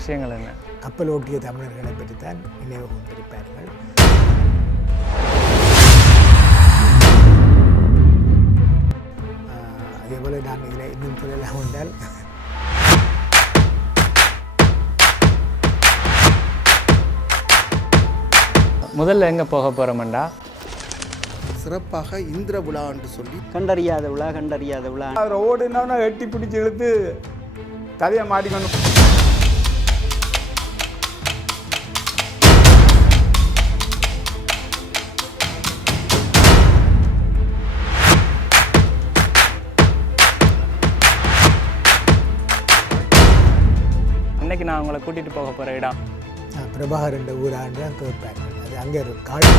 விஷயங்கள் என்ன? கப்பல் ஓட்டிய தமிழர்களை பற்றித்தான் நினைவு கொண்டிருப்பார்கள். அதேபோல் நான் இதில் இன்னும் சொல்லலாம் என்றால் முதல்ல எங்கே போக போகிறோம்டா, சிறப்பாக இந்திர விழா என்று சொல்லி கண்டறியாத விழா அவர் ஓடுனா எட்டி பிடிச்சி இழுத்து தலையை மாட்டிக்கணும். இன்னைக்கு நான் உங்களை கூட்டிகிட்டு போக போகிற இடம் பிரபாகரன் ஊராண்டு தான் கேட்பார்கள். அது அங்கே ஒரு காடு.